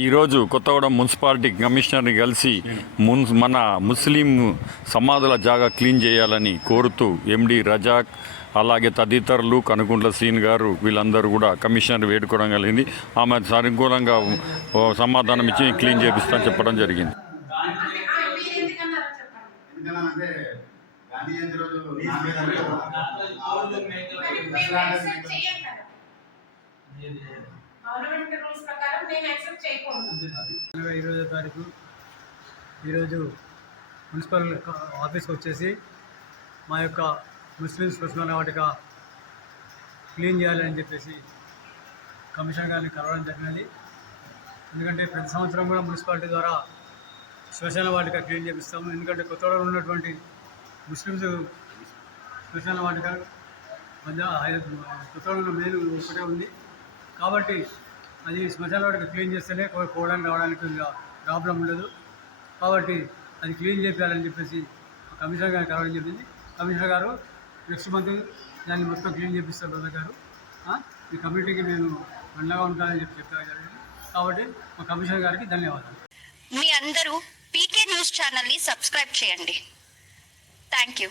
ఈరోజు కొత్తగూడెం మున్సిపాలిటీ కమిషనర్ని కలిసి మున్ మన ముస్లిం సమాధుల జాగా క్లీన్ చేయాలని కోరుతూ ఎండి రజాక్ అలాగే తదితరులు కనుకుంట్ల సీన్ గారు వీళ్ళందరూ కూడా కమిషనర్ వేడుకోవడం కలిగింది. ఆమె సానుకూలంగా ఓ సమాధానం ఇచ్చి క్లీన్ చేపిస్తాను చెప్పడం జరిగింది. మీరు రోజు గవర్నమెంట్ రూల్స్ ప్రకారం మేము యాక్సెప్ట్ చేయకూడదు. ఇరవై ఇరవై తారీఖు ఈరోజు మున్సిపల్ ఆఫీస్కి వచ్చేసి మా యొక్క ముస్లిమ్స్ శ్మశాన వాటిక క్లీన్ చేయాలని చెప్పేసి కమిషన్ గారిని కలవడం జరిగినది. ఎందుకంటే ప్రతి సంవత్సరం కూడా మున్సిపాలిటీ ద్వారా శ్మశాన వాటిక క్లీన్ చేపిస్తాము. ఎందుకంటే కొత్తగా ఉన్నటువంటి ముస్లిమ్స్ శ్మశాన వాటిక మధ్య కొత్తలో ఉన్న మెయిన్ ఒకటే ఉంది. కాబట్టి అది శ్మశాన వాటికి క్లీన్ చేస్తేనే పో- పోవడానికి రావడానికి ఇంకా ప్రాబ్లం ఉండదు. కాబట్టి అది క్లీన్ చేయాలని చెప్పేసి కమిషనర్ గారు కలవడం చెప్పింది కమిషనర్ గారు నెక్స్ట్ మంత్ దాన్ని మొత్తం క్లీన్ చేపిస్తారు బ్రదర్ గారు. ఈ కమిటీకి నేను అండగా ఉంటానని చెప్పి చెప్పారు జరిగింది. కాబట్టి మా కమిషనర్ గారికి ధన్యవాదాలు. మీ అందరూ పీకే న్యూస్ ఛానల్ని సబ్స్క్రైబ్ చేయండి. Thank you.